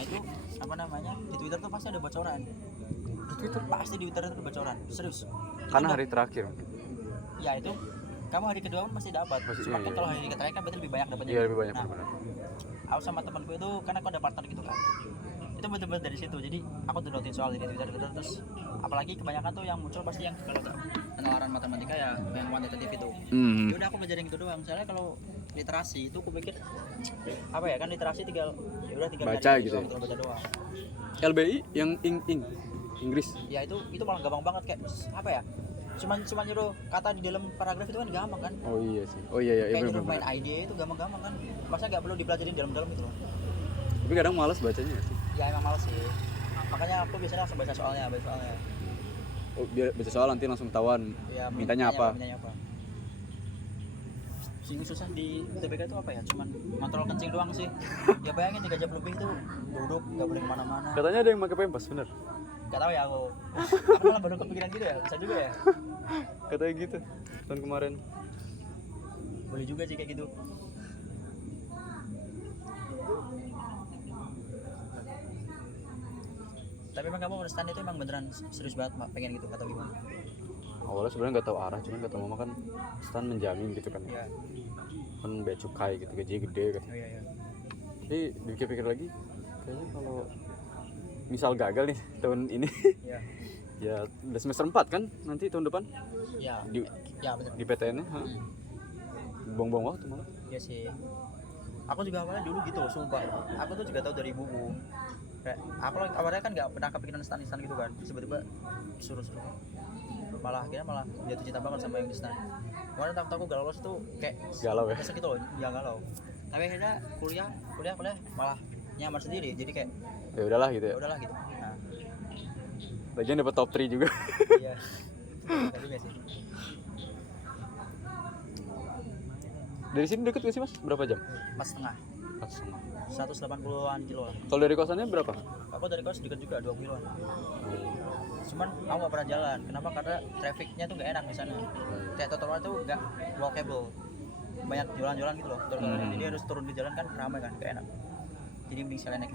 Nah itu apa namanya, di Twitter tuh pasti ada bocoran. Di Twitter pasti, di Twitter itu ada bocoran, serius. Karena hari terakhir. Ya itu kamu hari kedua pun pasti dapat. Cuma kan kalau hari terakhir kan berarti lebih banyak dapatnya. Iya, lebih banyak Nah, benar. aku sama temanku itu kan aku ada partner gitu kan, itu betul-betul dari situ. Jadi aku downloadin soal di Twitter terus, apalagi kebanyakan tuh yang muncul pasti yang kalau penalaran matematika ya yang kuantitatif itu. Ya udah aku belajarin itu doang. Soalnya kalau literasi itu aku pikir apa ya, kan literasi tinggal ya udah tinggal Baca cari gitu doang, ya. tinggal baca doang. LBI yang Inggris. Ya itu malah gampang banget, kayak apa ya, cuman nyuruh kata di dalam paragraf itu kan gampang kan. Oh iya sih. Oh iya Kayak benar nyuruh main benar. ID itu gampang kan, masa nggak perlu dipelajarin dalam-dalam gitu loh. Tapi kadang malas bacanya sih. Ya emang males sih, makanya aku biasanya langsung baca soalnya. Oh, biar baca soal nanti langsung ketahuan Ya, mintanya apa. Sing susah di UTBK itu apa ya, cuman kontrol kencing doang sih. Ya bayangin 3 jam lebih tuh duduk nggak boleh kemana-mana. Katanya ada yang pakai pempas, bener? Gak tahu ya aku malah baru kepikiran gitu ya, bisa juga ya. Katanya gitu tahun kemarin. Boleh juga sih kayak gitu. Tapi emang kamu stand itu emang beneran serius banget pengen gitu atau gimana? Awalnya sebenarnya nggak tahu arah, cuman kata mama kan stan menjamin gitu kan. Iya. Kan bea cukai gitu, gajinya gede kan. Oh iya. Tapi dipikir-pikir lagi, kayaknya kalau misal gagal nih tahun ini, Iya. ya udah semester 4 kan nanti tahun depan Ya. di, Ya betul. di PTN-nya. Buang-buang waktu malah. Iya sih. Aku juga awalnya dulu gitu, sumpah. Aku tuh juga tahu dari buku. Kayak aku awalnya kan nggak pernah kepikiran stan gitu kan. Tiba-tiba suruh malah akhirnya malah jatuh cinta banget sama yang di stan. Kemarin takut aku gak lolos tuh kayak Galau ya? nyesek gitu loh, ya galau. Tapi akhirnya kuliah malah nyamar sendiri. Jadi kayak Ya udahlah gitu ya. ya udahlah gitu. Nah, Lagian dapat top 3 juga. iya. Tapi nggak sih. Dari sini deket gak sih mas? Berapa jam? 4,5. 4,5. 180-an kilo lah. Kalau dari kosannya berapa? Aku dari kos dekat juga 2 kiloan. Cuman aku gak pernah jalan. Kenapa? Karena trafficnya tuh gak enak di sana. Kayak trotoar tuh gak walkable. Banyak jalan-jalan gitu loh. Trotoarnya. Jadi harus turun di jalan kan ramai kan, gak enak. Jadi mending sekalian naik.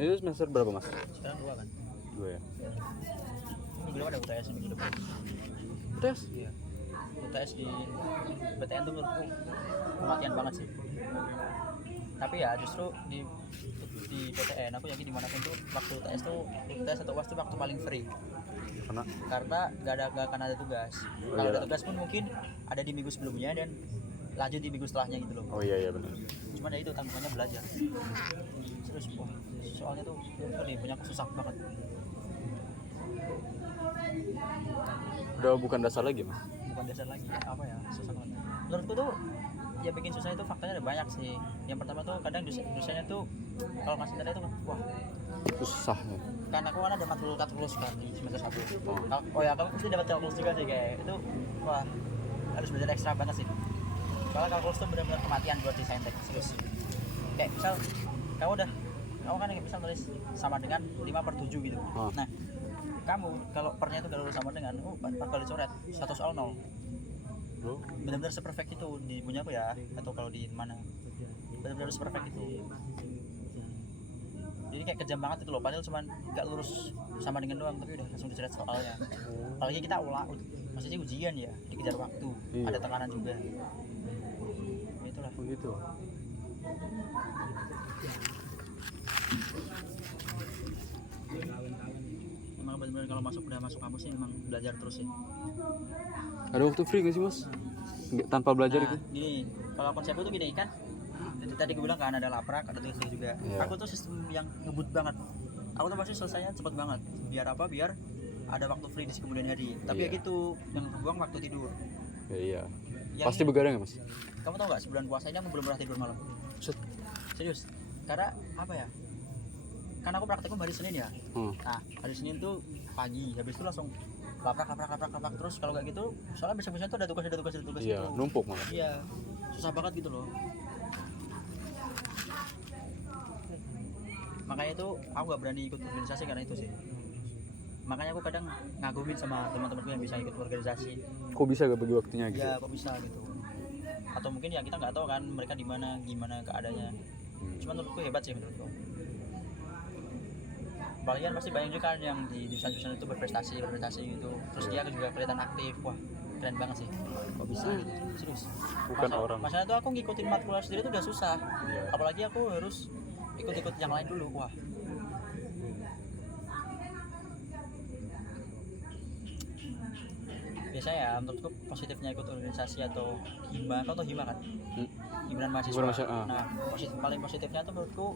Itu semester berapa mas? Sekarang 2 kan. 2 ya. Minggu depan ada UTS minggu depan. Tes? Iya. UTS di PTN tuh menurutku kematian banget sih. Tapi ya justru di PTN aku yakin dimanapun tuh waktu UTS atau UAS tuh waktu paling free. Karena gak akan ada tugas. Kalau ada tugas pun mungkin ada di minggu sebelumnya dan lanjut di minggu setelahnya gitu loh. Oh iya benar. Cuman ya itu tanggungannya belajar. Terus soalnya tuh punya aku susah banget. Udah bukan dasar lagi mas? Bukan dasar lagi, apa ya, susah banget. Menurutku tuh ya bikin susah itu faktanya ada banyak sih. Yang pertama tuh kadang dosennya tuh kalau ngasih nilai tuh wah Susah ya. kan aku kan ada matkul kalkulus kan di semester 1. Oh ya kamu pasti dapat kalkulus juga sih kayak itu. Wah harus belajar ekstra banget sih. Soalnya kalkulus tuh benar-benar kematian buat di saintek serius. Kayak misal kamu kan misal tulis sama dengan 5/7 gitu. Nah kamu kalau pernya itu kalau sama dengan bakal dicoret 1 soal 0. Benar-benar seperfect itu di punya aku ya, atau kalau di mana benar-benar seperfect itu. Jadi kayak kejam banget itu loh, padahal cuma nggak lurus sama dengan doang tapi udah langsung dicoret soalnya. Apalagi kita maksudnya ujian ya, dikejar waktu, ada tekanan juga. Itulah. Begitu. Emang benar-benar kalau udah masuk kampus sih emang belajar terus sih. Ada waktu free nggak sih mas? Tanpa belajar itu? Gini, kalau konsepku tuh gini kan, tadi gue bilang kan ada laprak, ada tulis juga. Yeah. Aku tuh sistem yang ngebut banget. Aku tuh pasti selesainya cepet banget. Biar apa? Biar ada waktu free di kemudian hari. Tapi ya gitu, yang buang waktu tidur. Ya, iya. Yang Pasti begadang ya mas? Kamu tau nggak sebulan puasa ini aku belum pernah tidur malam. Serius? Karena apa ya? Kan aku prakteknya hari Senin ya. Nah hari Senin tuh pagi, habis itu langsung laprak terus. Kalau kayak gitu soalnya besok-besok itu ada tugas Iya, itu. numpuk malah. Iya, susah banget gitu loh. Makanya itu aku gak berani ikut organisasi karena itu sih. Makanya aku kadang ngagumin sama teman-temanku yang bisa ikut organisasi. Kok bisa gak bagi waktunya gitu? Ya kok bisa gitu. Atau mungkin ya kita nggak tahu kan mereka di mana gimana keadaannya. Cuman menurutku hebat sih menurutku. Kalian pasti banyak juga kan yang di jurusan-jurusan itu berprestasi gitu. Terus dia juga kelihatan aktif. Wah, keren banget sih. Kok bisa gitu? Serius. Bukan orang. Masalah itu aku ngikutin matkul sendiri tuh udah susah. Iya. Apalagi aku harus ikut-ikut yang lain dulu. Wah. Biasanya ya menurutku positifnya ikut organisasi atau hima, kau tau hima kan? Himpunan mahasiswa. Nah, paling positifnya tuh menurutku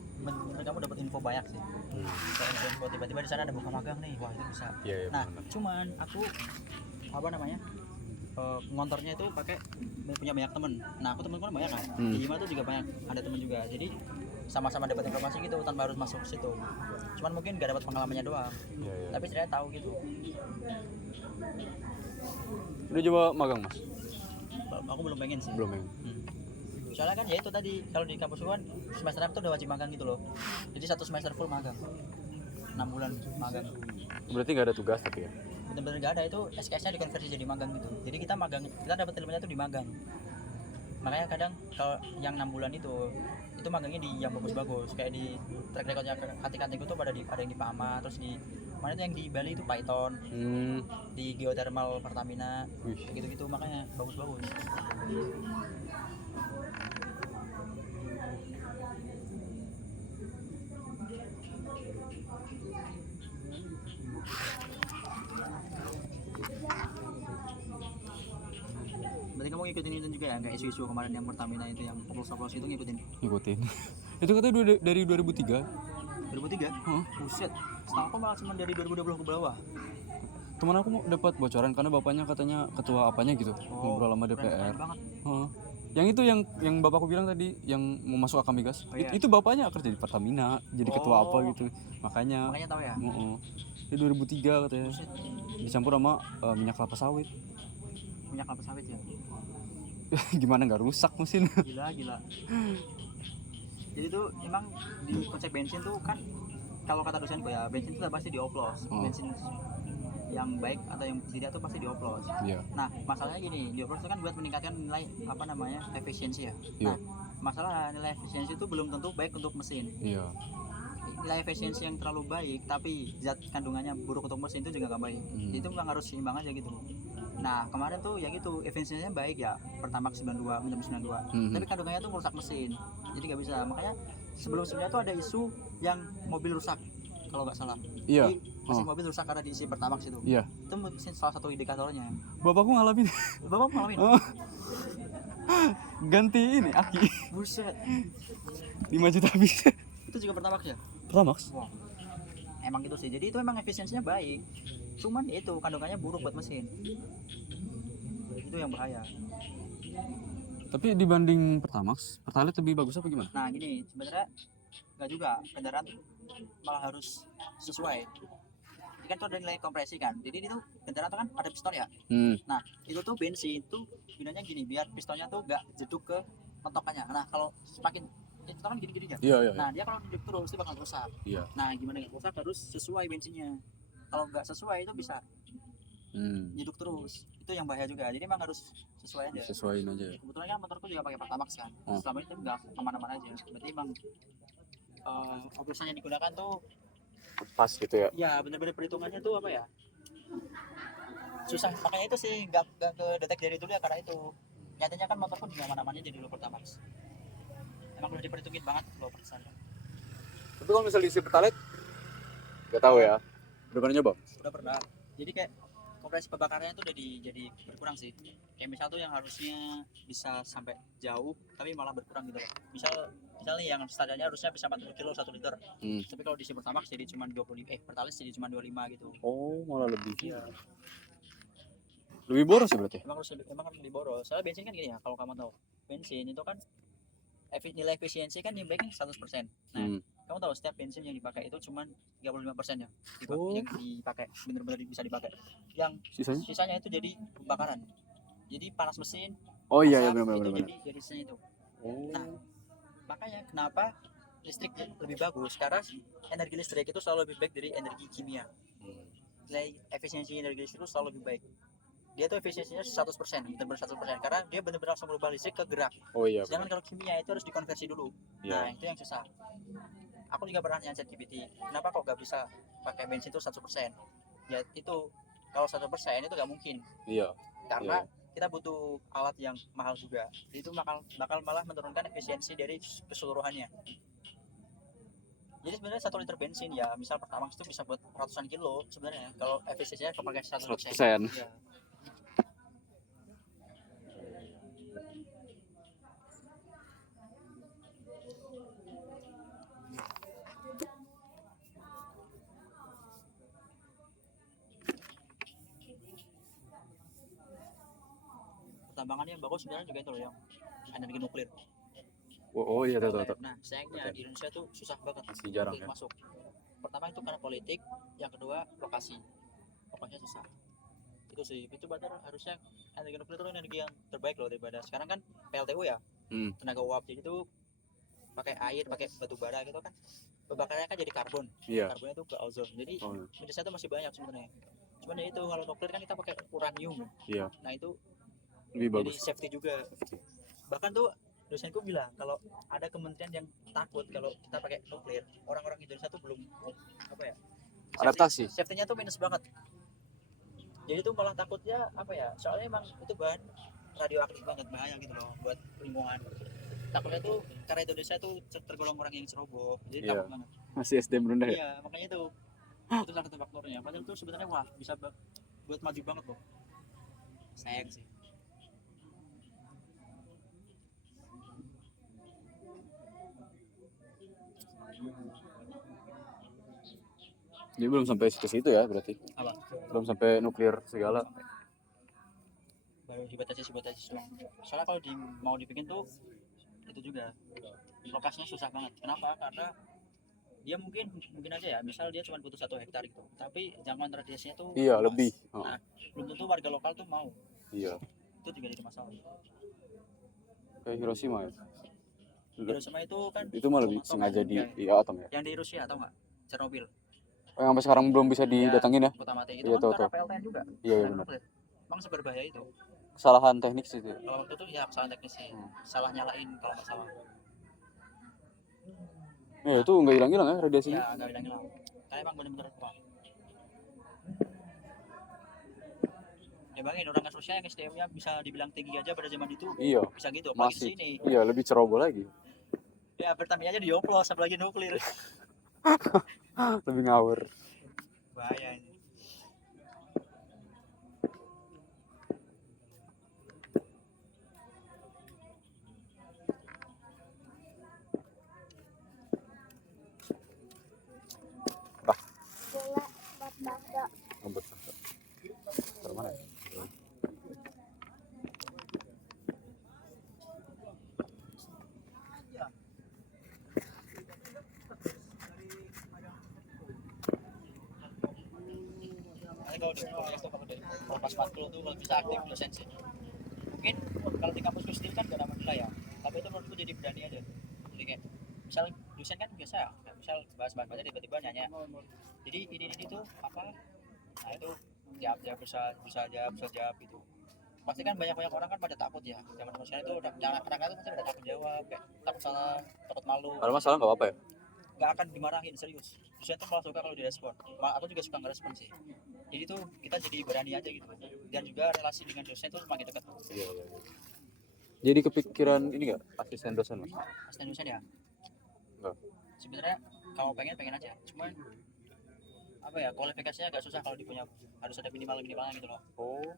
kamu dapat info banyak sih. Kayak info tiba-tiba di sana ada buka magang nih, wah itu bisa. Iya, Nah, benar. cuman aku apa namanya? Ngontornya itu pakai punya banyak temen. Nah, aku temen kan banyak kan. Di hima tuh juga banyak, ada temen juga. Jadi sama-sama dapat informasi gitu tanpa harus masuk ke situ. Cuman mungkin gak dapat pengalamannya doang. Iya. Tapi saya tahu gitu. Udah coba magang mas? Aku belum pengen sih. Belum ya? Soalnya kan ya itu tadi kalau di kampus kan semester 6 tuh udah wajib magang gitu loh. Jadi 1 semester full magang. 6 bulan magang. Berarti nggak ada tugas tapi ya? Bener-bener gak ada, itu SKS-nya dikonversi jadi magang gitu. Jadi kita magang, kita dapat ilmunya tuh di magang. Makanya kadang kalau yang 6 bulan itu magangnya di yang bagus-bagus kayak di track recordnya kating-kating itu ada yang di Pama, terus di mana tuh yang di Bali itu Python, di geothermal Pertamina, gitu-gitu, makanya bagus-bagus. Berarti kamu ngikutin itu juga ya, kayak isu-isu kemarin yang Pertamina itu yang oplos-oplos itu ngikutin? Itu katanya dari 2003. 2003? Buset, setahu aku malah cuma dari 2020 ke bawah. Teman aku dapat bocoran karena bapaknya katanya ketua apanya gitu, ngobrol sama DPR. Keren banget. Yang itu yang bapakku bilang tadi yang mau masuk Akam Migas, itu bapaknya kerja di Pertamina, jadi ketua apa gitu. Makanya tahu ya. Di 2003 katanya. Buset. Dicampur sama minyak kelapa sawit. Minyak kelapa sawit ya. Gimana nggak rusak mesin? Gila. Jadi tuh emang di konsep bensin tuh kan kalau kata dosenku ya, bensin itu pasti dioplos. Bensin yang baik atau yang tidak tuh pasti dioplos. Nah, masalahnya gini, dioplos itu kan buat meningkatkan nilai efisiensi ya. Nah, masalah nilai efisiensi itu belum tentu baik untuk mesin. Nilai efisiensi yang terlalu baik tapi zat kandungannya buruk untuk mesin itu juga gak baik. Itu memang harus seimbang aja gitu. Nah, kemarin tuh ya gitu, efisiensinya baik ya, Pertamax 92, minum 92. Tapi kandungannya tuh merusak mesin. Jadi gak bisa. Makanya sebelumnya tuh ada isu yang mobil rusak kalau nggak salah. Jadi mesin mobil rusak karena diisi Pertamax itu. Itu mungkin salah satu indikatornya. Bapakku ngalamin. Bapak ngalamin? Ganti ini aki. Buset. 5 juta habis. Itu juga Pertamax ya? Pertamax? Wow. Emang gitu sih. Jadi itu emang efisiensinya baik. Cuman itu kandungannya buruk buat mesin. Itu yang bahaya. Tapi dibanding Pertamax, Pertalite lebih bagus apa gimana? Nah, gini, sebenarnya enggak juga. Kendaraan malah harus sesuai. Ini kan tuh ada nilai kompresi kan. Jadi itu kendaraan tuh kan ada piston ya. Nah, itu tuh bensin itu gunanya gini, biar pistonnya tuh enggak jeduk ke pentokannya. Nah, kalau semakin itu kan gini-gini ya. Nah, dia kalau jeduk terus itu bakal rusak. Nah, gimana enggak rusak, harus sesuai bensinnya. Kalau nggak sesuai itu bisa jeduk terus, itu yang bahaya juga. Jadi emang harus sesuai aja. Sesuaiin aja. Kebetulan kan motorku juga pakai Pertamax kan. Selama ini nggak aman-aman aja. Berarti emang oplosan yang digunakan tuh pas gitu ya? Ya bener-bener perhitungannya tuh apa ya? Susah. Makanya itu sih nggak ke detek dari dulu ya karena itu. Nyatanya kan motorku juga aman-aman aja dulu Pertamax. Emang udah diperhitungin banget loh persannya. Tapi kalau misalnya diisi Pertalite, nggak tahu ya. Udah pernah nyoba? Udah pernah. Jadi kayak kompresi pembakarannya tuh udah jadi berkurang sih. Kayak misal tuh yang harusnya bisa sampai jauh tapi malah berkurang gitu loh. Misalnya yang standarnya harusnya bisa 40 kilo 1 liter. Tapi kalau diisi Pertamax jadi cuma 20 Pertalite jadi cuma 25 gitu. Oh, malah lebih. Iya. Lebih boros ya berarti? Emang kan lebih boros. Soalnya bensin kan gini ya, kalau kamu tahu. Bensin itu kan nilai efisiensi kan yang baik kan 100%. Nah, kamu tahu setiap bensin yang dipakai itu cuman 35% ya Oh. yang dipakai bener-bener bisa dipakai, yang Sisanya? sisanya itu jadi pembakaran, jadi panas mesin, Oh iya ya asap, benar itu benar. jadi sisanya itu. Oh. Nah, makanya kenapa listrik lebih bagus, karena energi listrik itu selalu lebih baik dari energi kimia. Nilai efisiensi energi listrik itu selalu lebih baik. Dia tuh efisiensinya 100%, benar-benar 100%, karena dia benar-benar langsung merubah listrik ke gerak. Oh iya. Sedangkan kalau kimia itu harus dikonversi dulu. Iya. Nah, itu yang susah. Aku juga pernah nanya ChatGPT, kenapa kok gak bisa pakai bensin itu 100%? Ya itu, kalau 100% itu gak mungkin. Iya. Karena kita butuh alat yang mahal juga. Jadi itu bakal malah menurunkan efisiensi dari keseluruhannya. Jadi sebenarnya 1 liter bensin ya, misal Pertamax itu bisa buat ratusan kilo sebenarnya. Kalau efisiensinya kepakai 100%. 100%. Ya. Pertambangan yang bagus sebenarnya juga itu loh, yang energi nuklir. Oh iya tahu. Nah, sayangnya di Indonesia tuh susah banget Masih jarang nuklir ya. masuk. Pertama itu karena politik, yang kedua lokasinya susah. Itu sih, itu benar harusnya energi nuklir itu energi yang terbaik loh daripada sekarang kan PLTU ya, tenaga uap, jadi itu pakai air, pakai batu bara gitu kan, pembakarannya kan jadi karbon. Iya. Karbonnya itu ke ozon, jadi Oh, Indonesia itu masih banyak sebenarnya. Cuman ya itu, kalau nuklir kan kita pakai uranium. iya. Nah itu Lebih jadi bagus. safety juga. Bahkan tuh dosenku bilang kalau ada kementerian yang takut kalau kita pakai nuklir, orang-orang Indonesia tuh belum apa ya, Adaptasi. safety-nya tuh minus banget. Jadi tuh malah takutnya apa ya, soalnya emang itu bahan radioaktif banget, bahaya gitu loh buat lingkungan. Takutnya tuh karena Indonesia tuh tergolong orang yang ceroboh, jadi Iya. takut banget. Masih SDM rendah ya? Iya, makanya itu salah satu faktornya. Padahal tuh sebenarnya wah bisa buat maju banget loh. Sayang sih. Jadi belum sampai ke situ ya berarti. Apa? Belum sampai nuklir segala. Baru hipotesis doang. Soalnya kalau mau dibikin tuh itu juga lokasinya susah banget. Kenapa? Karena dia mungkin aja ya, misal dia cuma butuh 1 hektar gitu, tapi jangkauan radiasinya tuh Iya, luas. lebih. Nah, belum tentu warga lokal tuh mau. Iya. Itu juga jadi masalah. Kayak Hiroshima ya. Hiroshima itu kan Itu mah lebih atom sengaja ya. di atom ya. Yang di Rusia atau enggak? Chernobyl. Yang sampai sekarang belum bisa didatengin ya. Kota mati itu Iya, kan tahu, karena tahu. PLTN juga. Iya, Pln benar. nuklir. Emang seberbahaya itu. Kesalahan teknik sih itu. Kalau waktu itu ya kesalahan teknis sih. Salah nyalain kalau nggak salah. Ya itu nggak hilang-hilang ya radiasinya. Ya nggak hilang-hilang. Karena emang bener-bener kuat. Ya bayangin orang Rusia yang SDM-nya bisa dibilang tinggi aja pada zaman itu. Iya. Bisa gitu, apalagi Masih. sini. Iya, lebih ceroboh lagi. Ya Pertamina aja dioplos, apalagi nuklir. Lebih ngawur. Bahaya ini. Rambut. Taruh mana ya? Kalau di kuliah tuh kalau dari pas 40 tuh kalau bisa aktif dosen sih. Mungkin kalau di kampus sendiri kan gak ada masalah ya, tapi itu menurutku jadi berani aja. Jadi kayak misal dosen kan biasa ya, misal bahas-bahas aja tiba-tiba nanya, jadi ini tuh apa, nah itu jawab bisa jawab gitu. Pasti kan banyak orang kan pada takut ya, zaman dosen itu anak-anak itu pasti pada takut jawab, kayak takut salah, takut malu. Kalau masalah nggak apa-apa ya. Gak akan dimarahin, serius. Dosen tuh malah suka kalau direspon. Aku juga suka ngerespon sih. Jadi tuh kita jadi berani aja gitu. Dan juga relasi dengan dosen tuh semakin dekat. Iya. Jadi kepikiran ini nggak asisten dosen mas? Asisten dosen ya. Enggak. Sebenarnya kalau pengen aja. Cuman apa ya, kualifikasinya agak susah kalau dipunya, harus ada minimalnya gitu loh. Oh.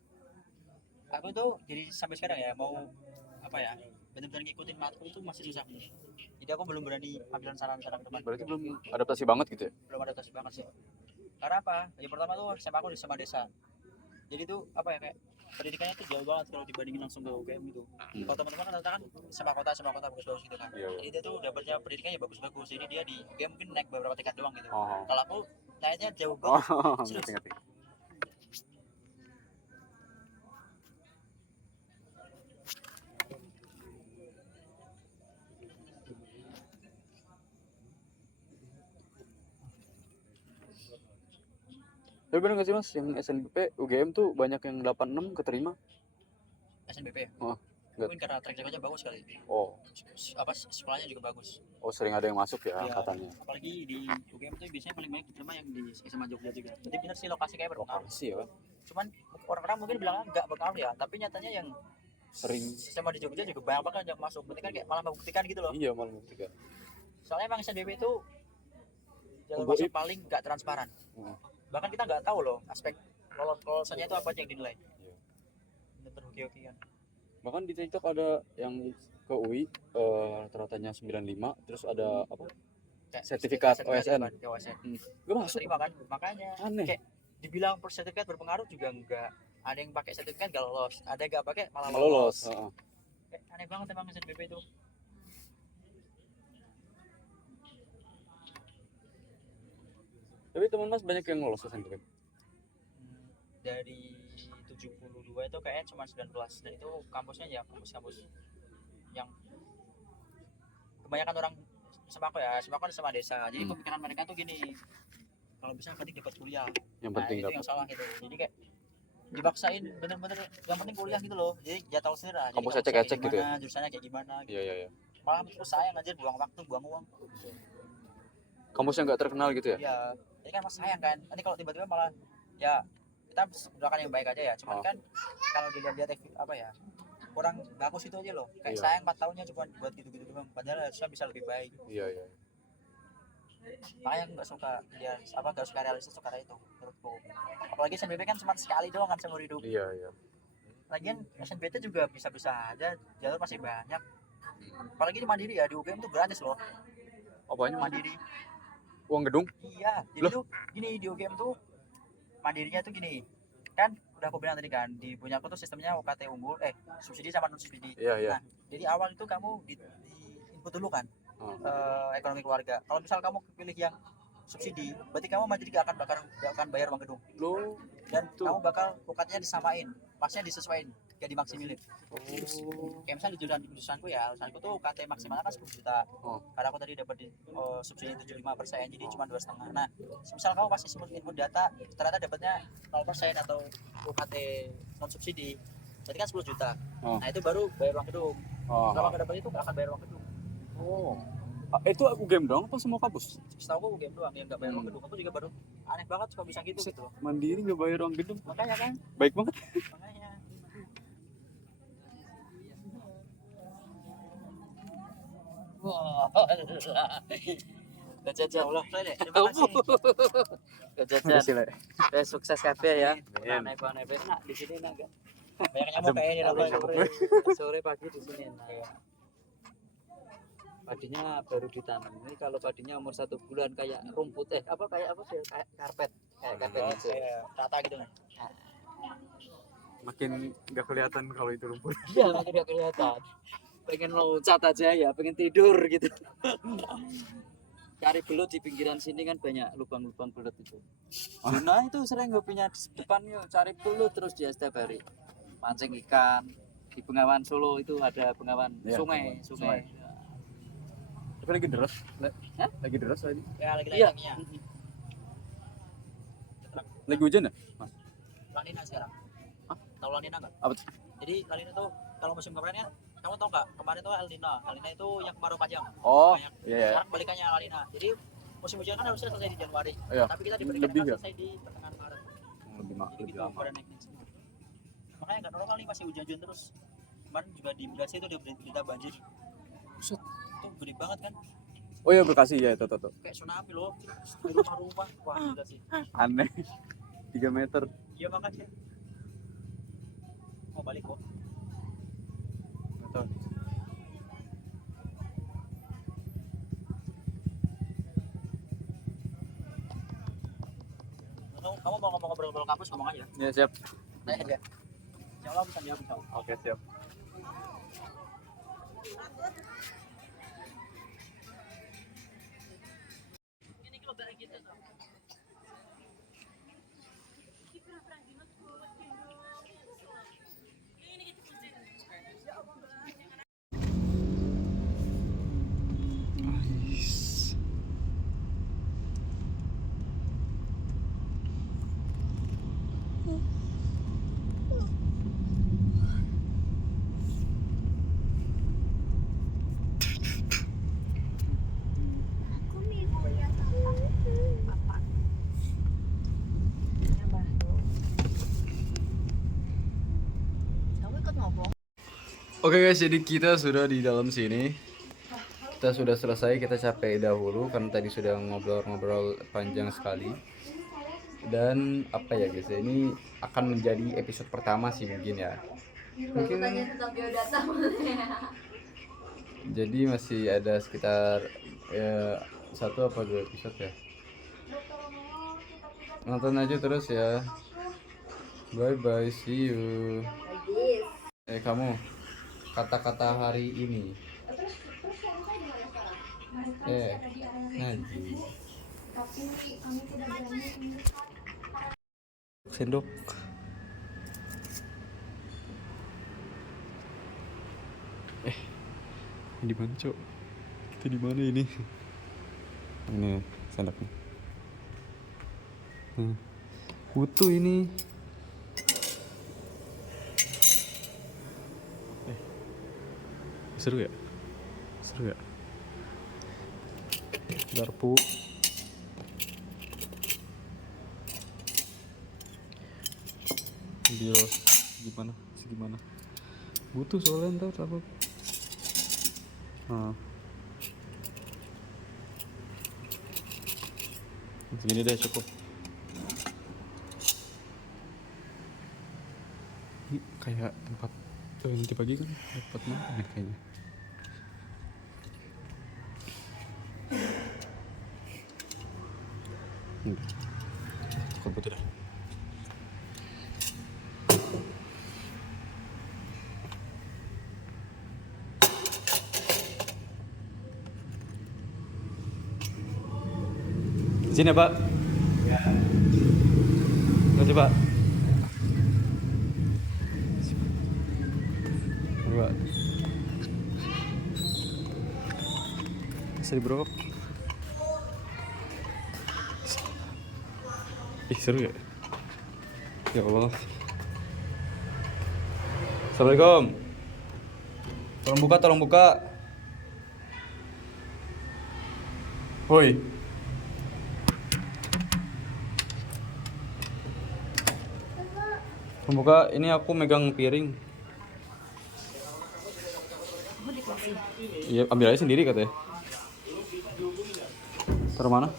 Aku tuh jadi sampai sekarang ya mau apa ya, benar-benar ngikutin matkul itu masih susah. Jadi aku belum berani ambil saran-saran teman. Berarti belum adaptasi banget gitu ya? Belum adaptasi banget sih. Karena apa? Yang pertama tuh SMA aku di SMA desa. Jadi tuh apa ya, kayak pendidikannya tuh jauh banget kalau dibandingin langsung ke UGM gitu. Kalau teman-teman rata-rata kan sama kota bagus-bagus gitu kan. Iya, iya. Jadi dia tuh dapatnya pendidikannya bagus-bagus. Jadi dia di UGM mungkin naik beberapa tingkat doang gitu. Oh. Kalau aku naiknya jauh Oh, banget. Serius. ngerti. Tapi bener gak sih mas, yang SNBP UGM tuh banyak yang 86 keterima? SNBP ya? Oh, enggak. Mungkin karena track recordnya bagus kali. Oh, Sekolahnya juga bagus. oh sering ada yang masuk ya Iya. katanya. Apalagi di UGM tuh biasanya paling banyak diterima yang di SMA Jogja juga. Jadi bener sih lokasi kayak berpengaruh. Sih ya, Cuman orang-orang mungkin bilangnya nggak berpengaruh ya, tapi nyatanya yang sering. SMA di Jogja juga banyak banget yang masuk. Berarti kan kayak malah membuktikan gitu loh. Iya malah membuktikan. Soalnya emang SNBP itu jalur Goib. masuk paling nggak transparan. Bahkan kita nggak tahu loh aspek lolosannya itu apa aja yang dinilai. Iya. Bener hoki-hoki kan. Bahkan di TikTok ada yang ke UI rata-ratanya 95, terus ada apa? Kayak Sertifikat OSN. Ke OSN. Gak masuk. Terima kan? Makanya Aneh. kayak dibilang sertifikat berpengaruh juga enggak. Ada yang pakai sertifikat gak lolos, ada yang nggak pakai malah Malah lolos. lolos. Kayak aneh banget emang SNBP itu. Tapi teman mas banyak yang lolos SNBP. Dari 72 itu kayaknya cuma 19, dan itu kampusnya ya kampus-kampus yang kebanyakan orang sembako ya, sembako sama desa. Jadi pemikiran mereka tuh gini, kalau bisa penting dapat kuliah. Yang Nah, penting itu yang salah gitu. Jadi kayak dipaksain bener-bener yang penting kuliah gitu loh. Jadi ya tahu sendiri lah. Jadi Kampus kampusnya ecek-ecek kayak gitu ya? gimana, jurusannya kayak gimana gitu. Iya iya iya. Malah terus sayang aja, buang waktu, buang uang. Kampus yang nggak terkenal gitu ya? Iya, ini kan mas sayang kan. Nanti kalau tiba-tiba malah ya kita doakan yang baik aja ya. Cuman kan kalau dilihat apa ya, kurang bagus itu aja loh. Kayak Iya. sayang 4 tahunnya cuma buat gitu-gitu doang. Padahal harusnya bisa lebih baik. Iya iya. Makanya aku nggak suka dia apa nggak suka realistis tuh karena itu menurutku. Apalagi SNBP kan cuma sekali doang kan seumur hidup. Iya iya. Lagian SNBT juga bisa-bisa aja, jalur masih banyak. Apalagi di Mandiri ya, di UGM tuh gratis loh. Apanya? Mandiri. Uang gedung? Iya, jadi tuh gini di UGM tuh mandirinya tuh gini. Kan udah aku bilang tadi kan, di punya aku tuh sistemnya UKT unggul, subsidi sama non subsidi. Iya iya. Nah, jadi awal itu kamu di input dulu kan, ekonomi keluarga. Kalau misal kamu pilih yang subsidi, berarti kamu mandiri gak akan bayar uang gedung. Lo Dan kamu bakal UKT-nya disamain, pasnya disesuaiin, kayak dimaksimalin. Kayak misal di jurusanku ya, jurusanku tuh UKT maksimalnya kan 10 juta. Karena aku tadi dapat subsidi 75%, jadi cuma 2,5. Nah, misal kamu pasti input data, ternyata dapatnya 0% atau UKT non subsidi, berarti kan 10 juta. Nah, itu baru bayar uang gedung. Kalau nggak dapat itu nggak akan bayar uang gedung. Itu UGM doang apa semua kampus? Setahu aku UGM doang yang nggak bayar uang gedung. Aku juga baru aneh banget kok bisa gitu gitu. Mandiri nggak bayar uang gedung. Makanya kan, Baik banget. makanya. Wah, jajah Allah, terima kasih. Jajan, sukses kafe ya. Naik enak di sini enggak? Banyak nyamuk kayaknya sore pagi di sini. Padinya baru ditanam. Ini kalau padinya umur 1 bulan kayak rumput kayak apa sih? Kayak karpet aja. Rata gitu kan. Makin nggak kelihatan kalau itu rumput. Iya, makin gak kelihatan. Pengen loncat aja ya, pengen tidur gitu. Cari belut di pinggiran sini kan banyak lubang-lubang belut itu. Nah itu sering hobinya di depan yuk cari belut terus dia setiap hari. Mancing ikan di Bengawan Solo itu ada Bengawan Ya, sungai. Tapi lagi deras. Lagi deras lagi. Ya lagi Iya. lainnya. Lagi hujan ya? Mas? Lanina sekarang. Tahu Lanina nggak? Apa tuh? Jadi Lanina tuh kalau musim kemarinnya kamu tahu nggak? Kemarin tuh El Nino. El Nino itu yang kemarau panjang. Oh, Banyak. iya. Sekarang balikannya Lanina. Jadi musim hujan kan harusnya selesai di Januari. Iya. Tapi kita diberikan Lebih ya? selesai di pertengahan Maret. Lebih Jadi lebih gitu lama. pada naik sini. Makanya nggak normal nih masih hujan-hujan terus. Kemarin juga di Bekasi itu ada berita banjir. Buset. Itu gede banget kan? Oh iya Bekasi ya itu. Kayak tsunami loh. Di rumah-rumah. Wah gila sih. Aneh. 3 meter. Iya makanya. Mau balik kok. Nggak tahu. Kamu mau ngobrol-ngobrol kampus ngomong aja. Ya siap. Tanya aja. Insya Allah bisa jawab, insya Allah. Oke, siap. Aku minggu ya apa? Kamu ikut ngobrol? Oke guys, jadi kita sudah di dalam sini. Kita sudah selesai, kita capek dahulu karena tadi sudah ngobrol-ngobrol panjang sekali. Dan apa ya guys, ini akan menjadi episode pertama sih mungkin ya. Mungkin Tentang biodata. jadi masih ada sekitar ya, 1 apa 2 episode ya. Nonton aja terus ya. Bye bye, see you. Kamu kata-kata hari ini. Najis. Sendok. Di mana, Cok? Kita di mana ini? Ini sendoknya. Butuh ini. Seru ya? Seru ya? Garpu. Bios gimana? Segimana? Butuh soalnya ntar apa? Segini deh cukup. Ini kayak tempat nanti pagi kan tempat makan kayaknya. Cukup butuh dah. Sini Pak. Ya. Coba. Coba. Bisa diberok. Seru ya. Ya Allah. Assalamualaikum. Tolong buka. Hoi. Buka, ini aku megang piring. Iya, ambil aja sendiri katanya. Taruh mana?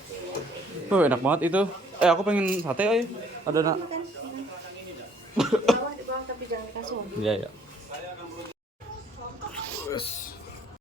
Oh, enak banget itu. Aku pengen sate aja. Ada nak. Tapi jangan dikasih. Iya, ya.